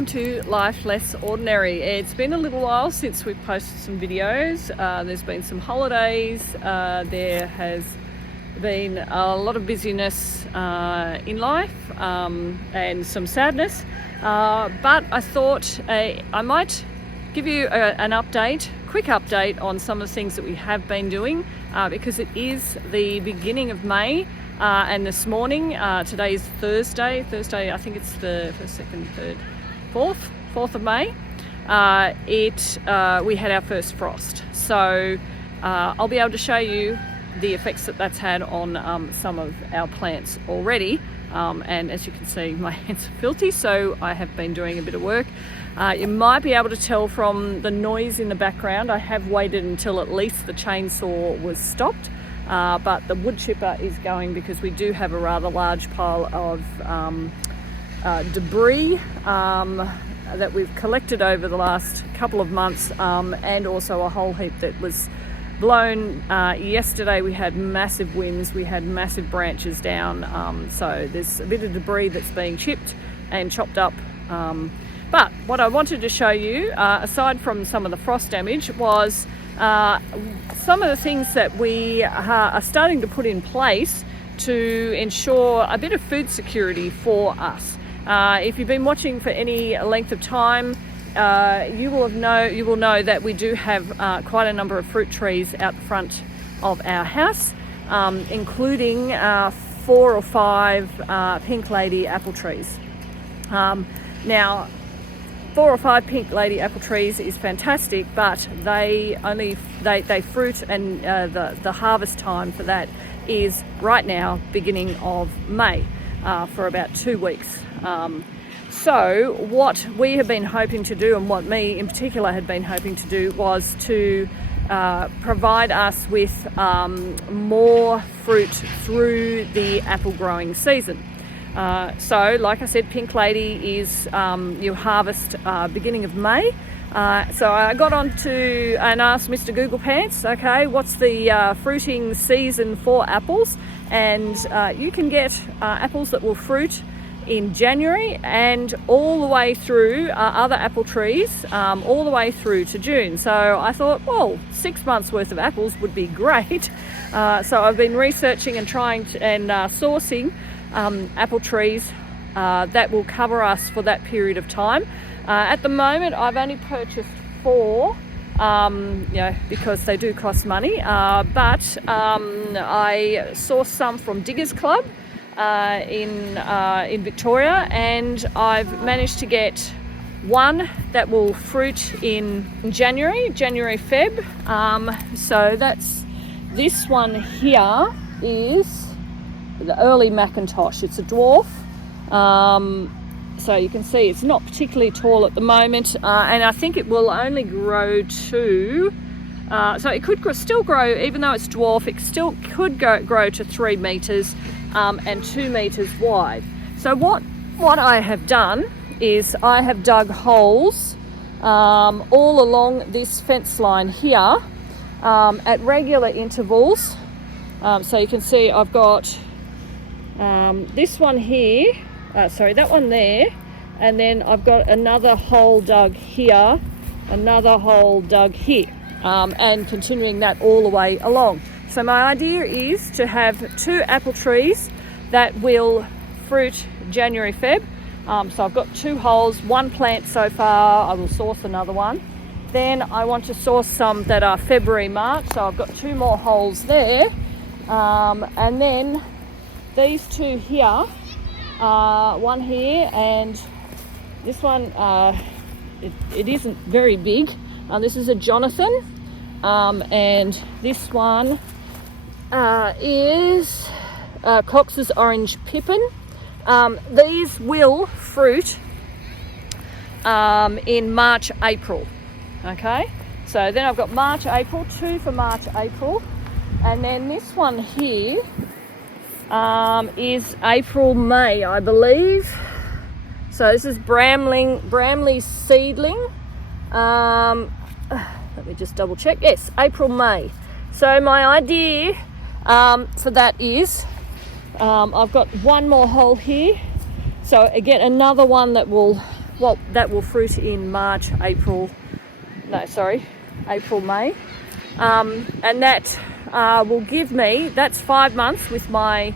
welcome to Life Less Ordinary. It's been a little while since we've posted some videos. There's been some holidays, there has been a lot of busyness in life and some sadness, but I thought I might give you an quick update on some of the things that we have been doing because it is the beginning of May. And this morning, today is Thursday, I think it's the 1st, 2nd, 3rd, 4th of May, we had our first frost. So I'll be able to show you the effects that that's had on some of our plants already. And as you can see, my hands are filthy, so I have been doing a bit of work. You might be able to tell from the noise in the background, I have waited until at least the chainsaw was stopped. But the wood chipper is going because we do have a rather large pile of debris that we've collected over the last couple of months, and also a whole heap that was blown. Yesterday we had massive winds, we had massive branches down, so there's a bit of debris that's being chipped and chopped up. But what I wanted to show you, aside from some of the frost damage, was some of the things that we are starting to put in place to ensure a bit of food security for us. If you've been watching for any length of time, you will know that we do have quite a number of fruit trees out the front of our house, including 4 or 5 pink lady apple trees. Now, 4 or 5 pink lady apple trees is fantastic, but they fruit, and the harvest time for that is right now, beginning of May, for about 2 weeks. So what we have been hoping to do, and what me in particular had been hoping to do, was to provide us with more fruit through the apple growing season. So like I said, pink lady is you harvest beginning of May. So I got on to and asked Mr. Google Pants, okay, what's the fruiting season for apples? And you can get apples that will fruit in January and all the way through other apple trees, all the way through to June. So I thought, well, 6 months worth of apples would be great. So I've been researching and trying to, and sourcing apple trees that will cover us for that period of time. At the moment, I've only purchased 4, because they do cost money, but I sourced some from Diggers Club in Victoria, and I've managed to get one that will fruit in January, Feb. So that's this one here is the early McIntosh. It's a dwarf, so you can see it's not particularly tall at the moment, and I think it will only grow to so it could still grow, even though it's dwarf, it still could grow to 3 meters and 2 meters wide. So what I have done is I have dug holes all along this fence line here at regular intervals. So you can see I've got this one here, that one there, and then I've got another hole dug here, another hole dug here, and continuing that all the way along. So my idea is to have 2 apple trees that will fruit January, Feb. So I've got 2 holes, 1 plant so far. I will source another one. Then I want to source some that are February, March. So I've got 2 more holes there, and then these 2 here, one here and this one, it isn't very big. This is a Johnathan, and this one is Cox's Orange Pippin. These will fruit in March, April. Okay, so then I've got March, April, 2 for March, April, and then this one here is April, May, I believe. So this is Bramley Seedling. Let me just double check. Yes, April, May. So my idea for that is I've got one more hole here. So again, another one that will well, that will fruit in March, April, May. And that will give me, that's 5 months with my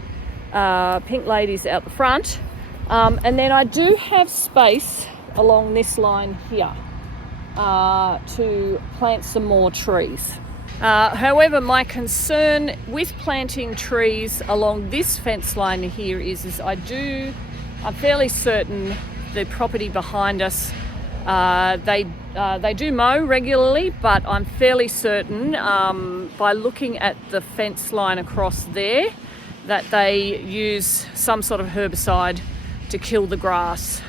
pink ladies out the front. And then I do have space along this line here to plant some more trees. However, my concern with planting trees along this fence line here is I'm fairly certain the property behind us, they do mow regularly, but I'm fairly certain by looking at the fence line across there that they use some sort of herbicide to kill the grass.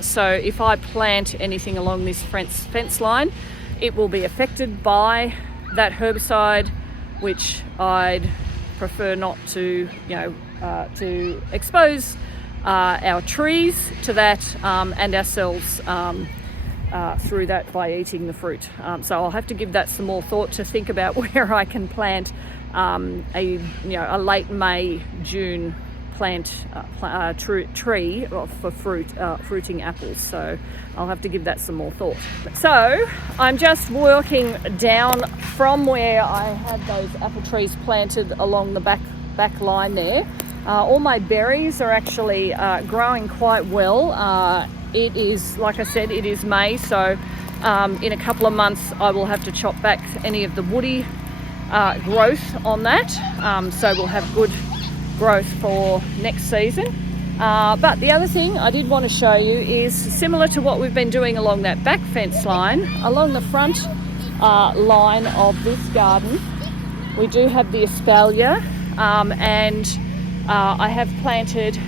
So if I plant anything along this fence line, it will be affected by that herbicide, which I'd prefer not to, to expose our trees to that and ourselves through that by eating the fruit. So I'll have to give that some more thought to think about where I can plant a late May, June tree for fruiting apples. So I'll have to give that some more thought. So I'm just working down from where I had those apple trees planted along the back line there. All my berries are actually growing quite well. It is, like I said, it is May, so in a couple of months I will have to chop back any of the woody growth on that, so we'll have good growth for next season. But the other thing I did want to show you is similar to what we've been doing along that back fence line. Along the front line of this garden, we do have the espalier, and I have planted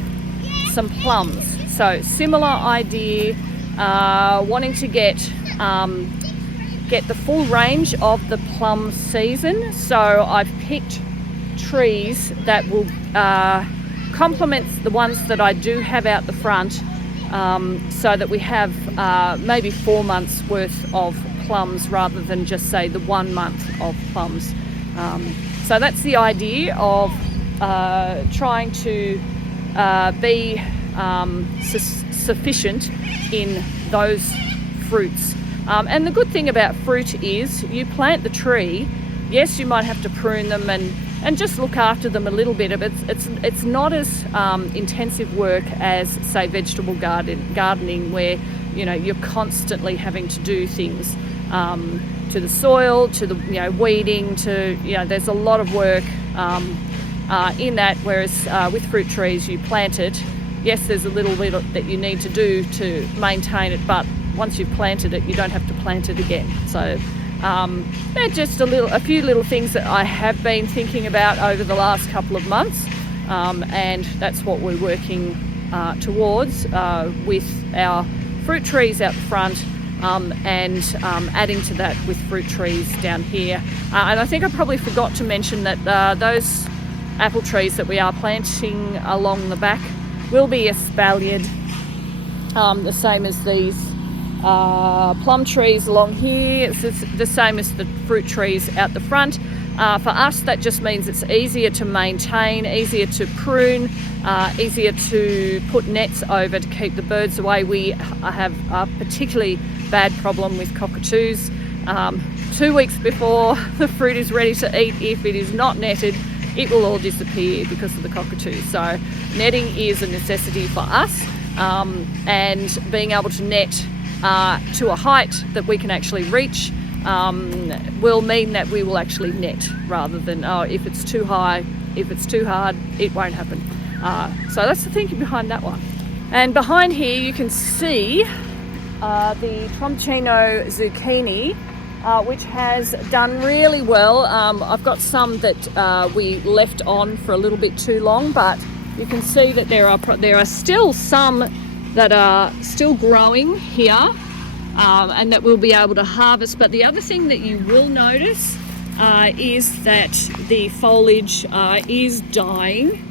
some plums. So similar idea, wanting to get the full range of the plum season. So I've picked trees that will complement the ones that I do have out the front, so that we have maybe 4 months worth of plums rather than just say the 1 month of plums. So that's the idea of trying to be sufficient in those fruits. And the good thing about fruit is you plant the tree, yes, you might have to prune them and just look after them a little bit, but it's not as intensive work as, say, vegetable gardening, where you're constantly having to do things to the soil, to the weeding, to there's a lot of work in that. Whereas with fruit trees, you plant it. Yes, there's a little bit that you need to do to maintain it, but once you've planted it, you don't have to plant it again. So they're just a few little things that I have been thinking about over the last couple of months, and that's what we're working towards with our fruit trees out the front, and adding to that with fruit trees down here. And I think I probably forgot to mention that those apple trees that we are planting along the back will be espaliered, the same as these plum trees along here. It's the same as the fruit trees out the front. For us, that just means it's easier to maintain, easier to prune, easier to put nets over to keep the birds away. We have a particularly bad problem with cockatoos. 2 weeks before the fruit is ready to eat, if it is not netted, it will all disappear because of the cockatoos. So netting is a necessity for us, and being able to net to a height that we can actually reach will mean that we will actually net, rather than if it's too high, if it's too hard, it won't happen. So that's the thinking behind that one. And behind here you can see the Trompicino zucchini, which has done really well. I've got some that we left on for a little bit too long, but you can see that there are still some that are still growing here, and that we'll be able to harvest. But the other thing that you will notice is that the foliage is dying,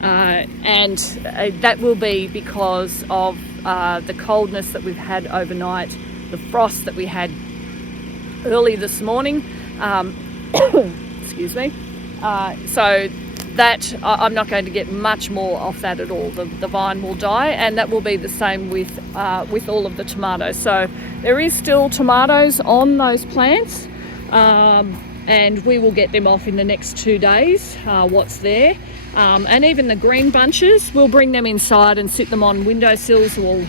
and that will be because of the coldness that we've had overnight, the frost that we had early this morning. Excuse me. So that I'm not going to get much more off that at all. The vine will die, and that will be the same with all of the tomatoes. So there is still tomatoes on those plants, and we will get them off in the next 2 days, what's there. And even the green bunches, we'll bring them inside and sit them on windowsills. We'll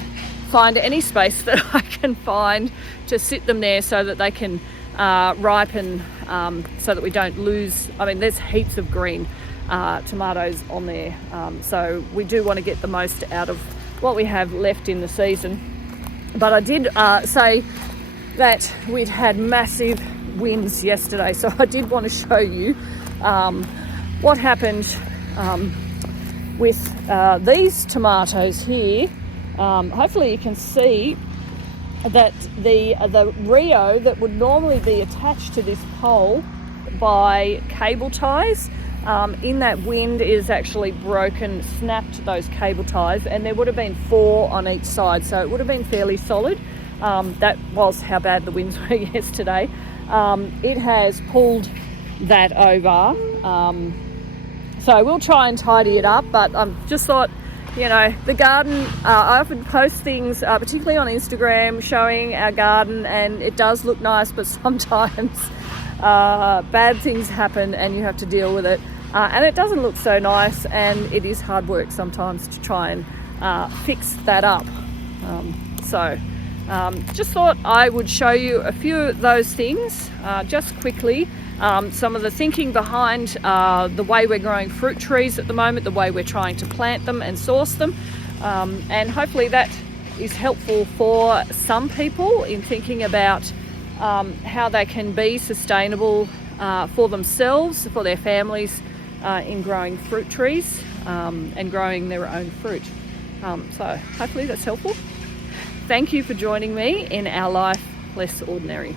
find any space that I can find to sit them there so that they can ripen, so that we don't lose. I mean, there's heaps of green tomatoes on there, so we do want to get the most out of what we have left in the season. But I did say that we'd had massive winds yesterday, so I did want to show you what happened with these tomatoes here. Hopefully you can see that the Rio that would normally be attached to this pole by cable ties, in that wind is actually broken, snapped those cable ties, and there would have been 4 on each side, so it would have been fairly solid. That was how bad the winds were yesterday. It has pulled that over, so we'll try and tidy it up, but just thought, you know, the garden, I often post things, particularly on Instagram, showing our garden, and it does look nice, but sometimes bad things happen and you have to deal with it. And it doesn't look so nice, and it is hard work sometimes to try and fix that up. Just thought I would show you a few of those things just quickly. Some of the thinking behind the way we're growing fruit trees at the moment, the way we're trying to plant them and source them, and hopefully that is helpful for some people in thinking about how they can be sustainable for themselves, for their families, in growing fruit trees and growing their own fruit. So hopefully that's helpful. Thank you for joining me in Our Life Less Ordinary.